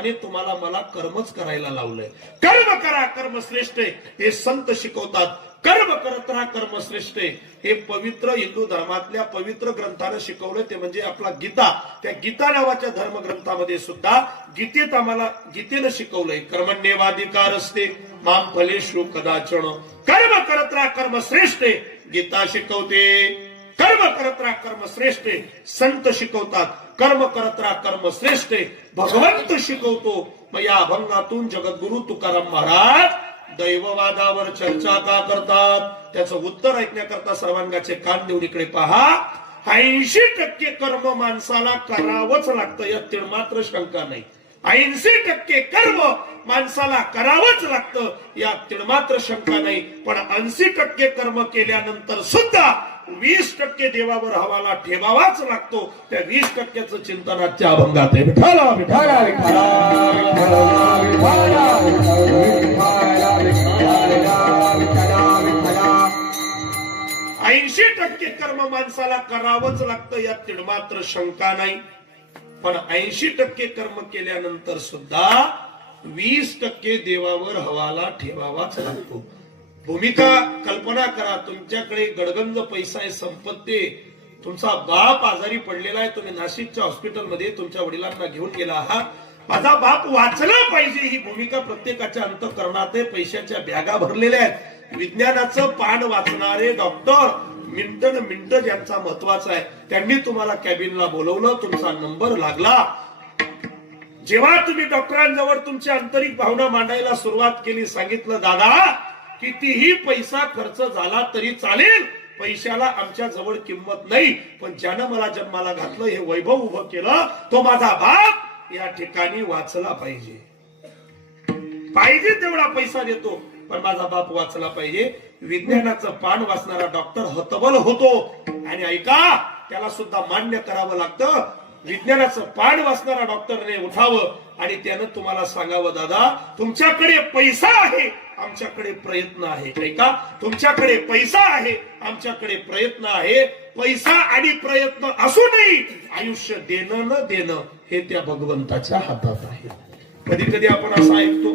आणि तुम्हाला मला कर्मच करायला लावलंय. कर्म करा कर्म श्रेष्ठ आहे. हे संत शिकवतात. कर्म करत राहा कर्म श्रेष्ठ आहे. हे पवित्र हिंदू धर्मातल्या पवित्र ग्रंथानं शिकवलं ते म्हणजे आपला गीता. त्या गीता नावाच्या धर्मग्रंथामध्ये सुद्धा गीतेत आम्हाला गीतेनं शिकवलंय. कर्मण्यवाधिकार असते माम फलेशु कदाचन. कर्म करत राहा कर्म श्रेष्ठ आहे. गीता शिकवते. कर्म करत राहा कर्म श्रेष्ठ. संत शिकवतात कर्म करत राहा कर्म श्रेष्ठ. भगवंत शिकवतो. मग या अभंगातून जगद्गुरु तुकाराम महाराज दैववादावर चर्चा का करतात? त्याचं उत्तर ऐकण्याकरता सर्वांगाचे कान देऊन इकडे पहा. ऐंशी टक्के कर्म माणसाला करावंच लागतं यात मात्र शंका नाही. ऐंशी टक्के कर्म माणसाला करावंच लागतं यात मात्र शंका नाही. पण ऐंशी टक्के कर्म केल्यानंतर सुद्धा वीस टक्के देवावर हवाला ठेवावाच लागतो. त्या वीस टक्क्याचं चिंतन आजच्या अभंगात आहे विठाला, विठाला. ऐंशी टक्के कर्म माणसाला करावंच लागतं यात तिळमात्र शंका नाही. पण ऐंशी टक्के कर्म केल्यानंतर सुद्धा वीस टक्के देवावर हवाला ठेवावाच लागतो. भूमिका कल्पना करा. तुमच्याकडे गडगंज पैसा आहे संपत्ती तुमचा बाप आजारी पडलेला आहे. तुम्ही नाशिकच्या हॉस्पिटलमध्ये तुमच्या वडिलांना घेऊन गेला आहात. माझा बाप वाचला पाहिजे ही भूमिका प्रत्येकाच्या अंतकरणात आहे. पैशाच्या बॅगा भरलेल्या आहेत. विज्ञानाचं पान वाचणारे डॉक्टर मिंटन मिंट ज्यांचा महत्त्वाचा आहे. त्यांनी तुम्हाला कॅबिनला बोलवलं तुमचा नंबर लागला. जेव्हा तुम्ही डॉक्टरांजवळ तुमची आंतरिक भावना मांडायला सुरुवात केली सांगितलं दादा कितीही पैसा खर्च झाला तरी चालेल. पैशाला आमच्या जवळ किंमत नाही. पण ज्यानं मला जन्माला घातलं हे वैभव उभं केलं तो माझा बाप या ठिकाणी वाचला पाहिजे. पाहिजे तेवढा पैसा देतो पण माझा बाप वाचला पाहिजे. विज्ञानाचं पान वाचणारा डॉक्टर हतबल होतो. आणि ऐका त्याला सुद्धा मान्य करावं लागतं. विज्ञानाचं पान वाचणारा डॉक्टरने उठावं. आणि त्यानं तुम्हाला सांगावं दादा तुमच्याकडे पैसा आहे. आमच्याकडे प्रयत्न आहे. ऐका तुमच्याकडे पैसा आहे. आमच्याकडे प्रयत्न आहे. पैसा आणि प्रयत्न असूनही आयुष्य देणं न देणं हे त्या भगवंताच्या हातात आहे. कधी कधी आपण असं ऐकतो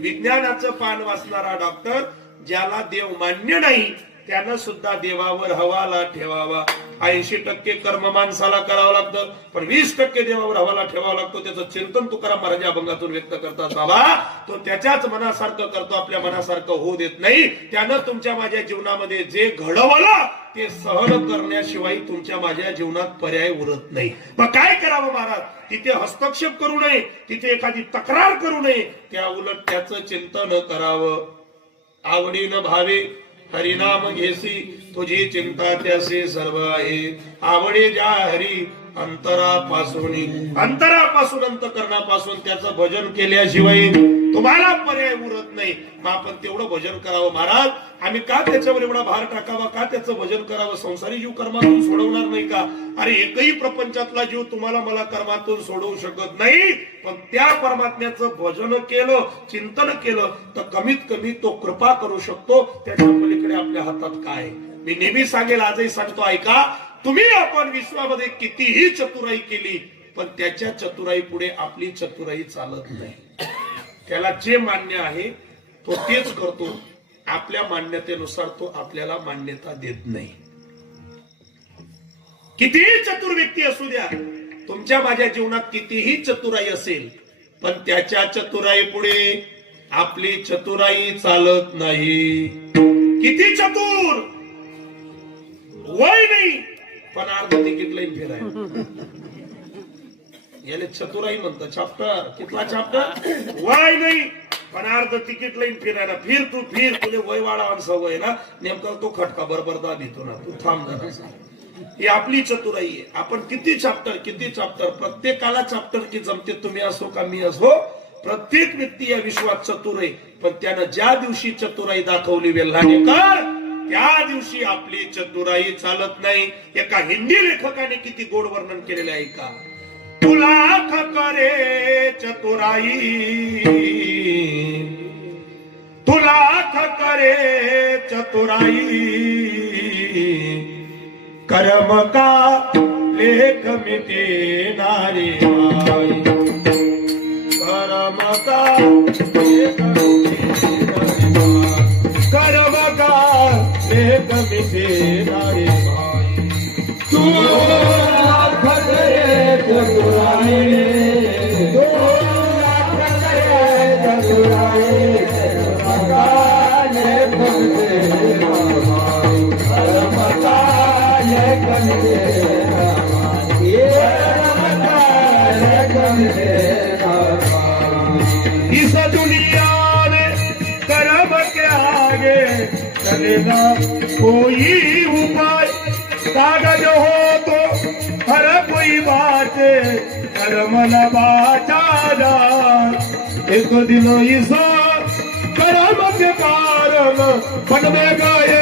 विज्ञानाचं पान वाचणारा डॉक्टर ज्याला देव मान्य नाही त्यानं सुद्धा देवावर हवाला ठेवावा. ऐंशी टक्के कर्म माणसाला करावं लागतं पण वीस टक्के देवावर हवाला ठेवावा लागतो त्याचं चिंतन तुकाराम महाराज अभंगातून व्यक्त करतात. बाबा तो त्याच्याच मनासारखं करतो आपल्या मनासारखं होऊ देत नाही. त्यानं तुमच्या माझ्या जीवनामध्ये जे घडवलं ते सहन करण्याशिवाय तुमच्या माझ्या जीवनात पर्याय उरत नाही. मग काय करावं महाराज? तिथे हस्तक्षेप करू नये तिथे एखादी तक्रार करू नये. त्या उलट त्याचं चिंतन करावं. आवडीनं भावे हरिनाम घेसी तुझी चिंता त्याचे सर्व आहे. आवडे ज्या हरी अंतरापासून अंतरापासून अंतकरणापासून त्याचं भजन केल्याशिवाय तुम्हाला पर्याय उरत नाही. मग आपण तेवढं भजन करावं महाराज. आम्ही का त्याच्यावर एवढा भार टाकावा? का त्याचं भजन करावं? संसारी जीव कर्मातून सोडवणार नाही का? अरे एकही प्रपंचातला जीव तुम्हाला मला कर्मातून सोडवू शकत नाही. पण त्या परमात्म्याचं भजन केलं चिंतन केलं तर कमीत कमी तो कृपा करू शकतो. त्याच्या पलीकडे आपल्या हातात काय? आहे? मी नेहमी सांगेल आजही सांगतो ऐका तुम्ही आपण विश्वामध्ये कितीही चतुराई केली पण त्याच्या चतुराई पुढे आपली चतुराई चालत नाही. त्याला जे मान्य आहे तो तेच करतो. आपल्या मान्यतेनुसार तो आपल्याला मान्यता देत नाही. कितीही चतुर व्यक्ती असू द्या तुमच्या माझ्या जीवनात कितीही चतुराई असेल पण त्याच्या चतुराई पुढे आपली चतुराई चालत नाही. किती चतुर? वय नाही. पण अर्ध तिकीट लाईन फिराय याले चतुराई म्हणतात चॅप्टर कितला चॅप्टर वय नाही. पण अर्ध तिकीट लाईन फिरायला. फिर तू फिर. तुले वय वाढावा सवय ना. नेमका तो खटका बरोबर देतो ना. तू थांब जरा. ही आपली चतुराई आहे. आपण किती चॅप्टर किती चॅप्टर प्रत्येकाला चॅप्टर की जमते तुम्ही असो का मी असो. प्रत्येक व्यक्ती या विश्वात चतुर आहे. पण त्यानं ज्या दिवशी चतुराई दाखवली वेल्हाणेकर त्या दिवशी आपली चतुराई चालत नाही. एका हिंदी लेखकाने किती गोड वर्णन केलेले आहे का? तुला करे चतुराई तुला करे चतुराई कर्म का लेख मिटे नारी इस दुनिया में कर्म के आगे चलेगा कोई उपाय। कागज हो तो हर कोई बात कर्म न बाचा जा एक दिन इस कर्म के कारण बन में गए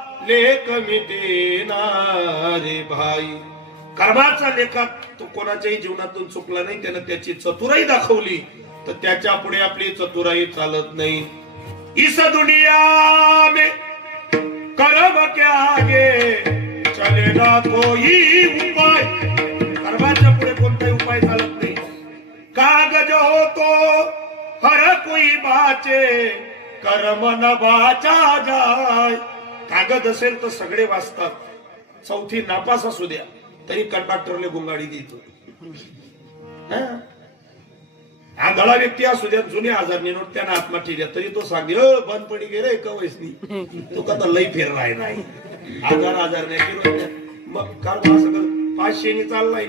लेख मिटेना रे भाई. कर्माचा लेखात तो कोणाच्याही जीवनातून चुकला नाही त्यानं त्याची चतुराई दाखवली तर त्याच्या पुढे आपली चतुराई चालत नाही. इस दुनिया में कर्म के आगे चलेगा कोई उपाय. कर्माच्या पुढे कोणताही उपाय चालत नाही. कागज होतो हर कोई बाचे कर्म न बाचा जाय. कागद असेल तर सगळे वाचतात. चौथी नापास असू द्या. तरी कंडक्टरले गुंगाडी देतो. हा? व्यक्ती असू द्या जुन्या आजार नोट त्यानं आत्मा ठेवल्या तरी तो सांगेल बंद पडी गेले का वयसनी. तो कदा लई फिरलाय नाही. आजार आजार नाही मग काल असं पाचशेनी चाललाय